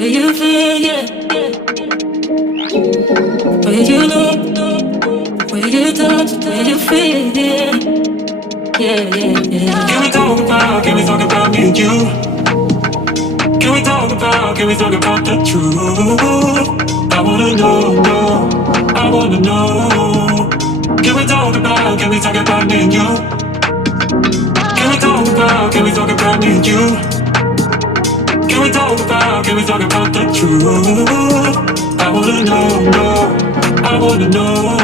where you feel, yeah, where you know, where you touch, where you feel, yeah, yeah. Can we talk about me and you? Can we talk about the truth? I wanna know, I wanna know. Can we talk about me and you? Can we talk about me and you? Can we talk about the truth? I wanna know, I wanna know.